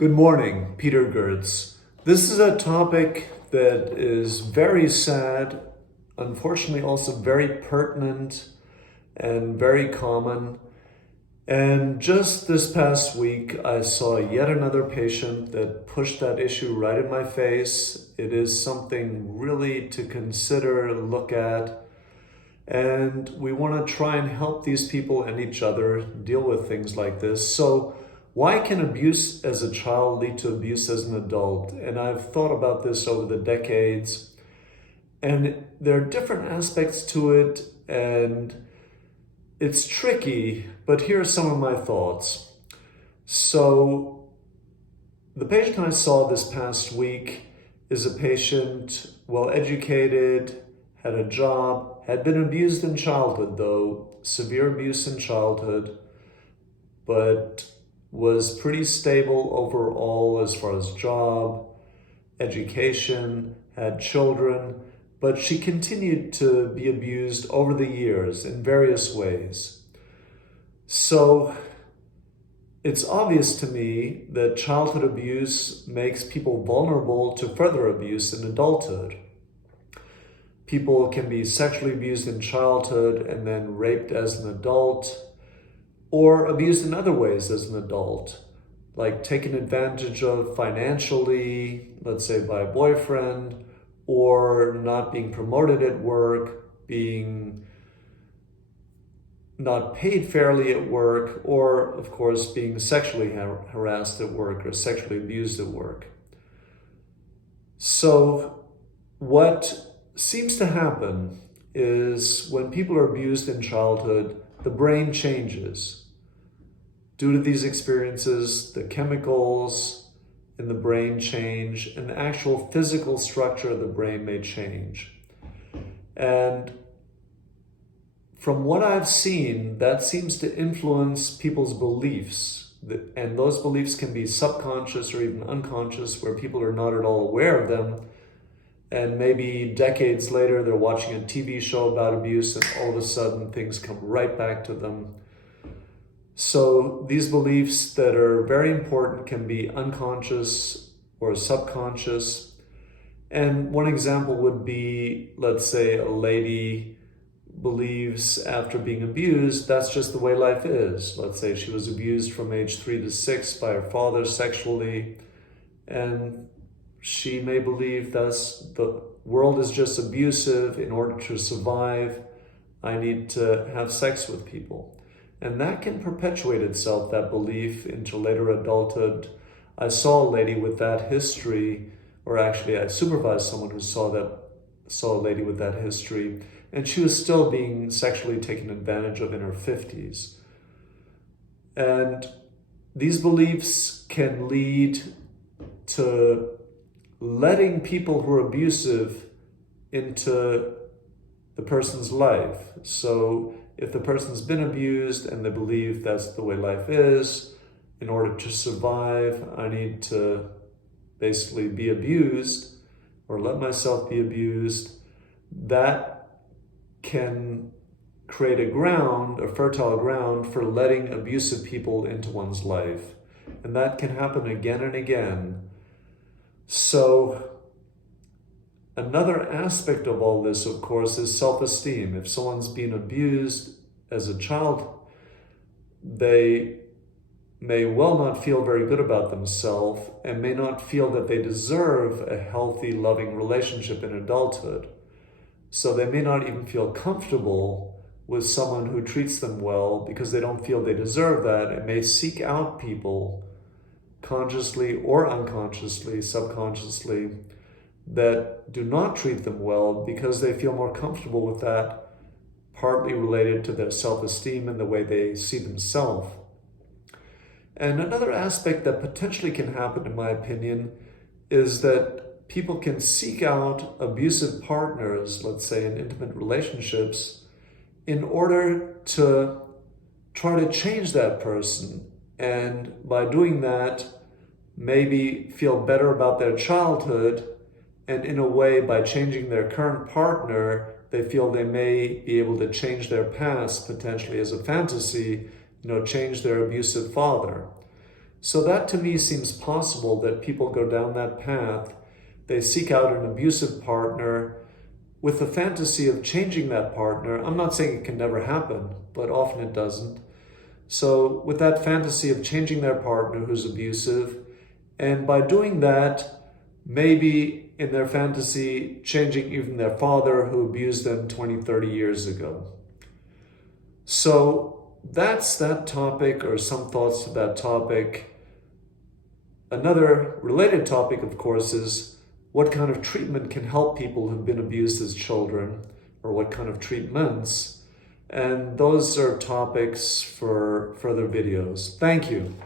Good morning, Peter Goertz. This is a topic that is very sad, unfortunately also very pertinent and very common. And just this past week, I saw yet another patient that pushed that issue right in my face. It is something really to consider, look at, and we want to try and help these people and each other deal with things like this. So why can abuse as a child lead to abuse as an adult? And I've thought about this over the decades, and there are different aspects to it, and it's tricky, but here are some of my thoughts. So the patient I saw this past week is a patient, well-educated, had a job, had been abused in childhood though, severe abuse in childhood, but was pretty stable overall as far as job, education, had children, but she continued to be abused over the years in various ways. So it's obvious to me that childhood abuse makes people vulnerable to further abuse in adulthood. People can be sexually abused in childhood and then raped as an adult, or abused in other ways as an adult, like taken advantage of financially, let's say by a boyfriend, or not being promoted at work, being not paid fairly at work, or of course being sexually harassed at work or sexually abused at work. So what seems to happen is when people are abused in childhood, the brain changes. Due to these experiences, the chemicals in the brain change, and the actual physical structure of the brain may change. And from what I've seen, that seems to influence people's beliefs. And those beliefs can be subconscious or even unconscious, where people are not at all aware of them. And maybe decades later, they're watching a TV show about abuse, and all of a sudden things come right back to them. So these beliefs that are very important can be unconscious or subconscious. And one example would be, let's say a lady believes after being abused, that's just the way life is. Let's say she was abused from age 3 to 6 by her father sexually, and she may believe thus the world is just abusive. In order to survive, I need to have sex with people. And that can perpetuate itself, that belief, into later adulthood. I saw a lady with that history, or actually I supervised someone who saw a lady with that history, and she was still being sexually taken advantage of in her 50s. And these beliefs can lead to letting people who are abusive into the person's life. So if the person's been abused and they believe that's the way life is, in order to survive, I need to basically be abused or let myself be abused, that can create a fertile ground for letting abusive people into one's life. And that can happen again and again. So another aspect of all this, of course, is self-esteem. If someone's been abused as a child, they may well not feel very good about themselves and may not feel that they deserve a healthy, loving relationship in adulthood. So they may not even feel comfortable with someone who treats them well because they don't feel they deserve that, and may seek out people consciously or unconsciously, subconsciously, that do not treat them well because they feel more comfortable with that, partly related to their self-esteem and the way they see themselves. And another aspect that potentially can happen, in my opinion, is that people can seek out abusive partners, let's say in intimate relationships, in order to try to change that person. And by doing that, maybe feel better about their childhood. And in a way, by changing their current partner, they feel they may be able to change their past, potentially as a fantasy, change their abusive father. So that to me seems possible, that people go down that path. They seek out an abusive partner with the fantasy of changing that partner. I'm not saying it can never happen, but often it doesn't. So with that fantasy of changing their partner who's abusive, and by doing that, maybe in their fantasy, changing even their father who abused them 20, 30 years ago. So that's that topic, or some thoughts to that topic. Another related topic, of course, is what kind of treatment can help people who've been abused as children, or what kind of treatments. And those are topics for further videos. Thank you.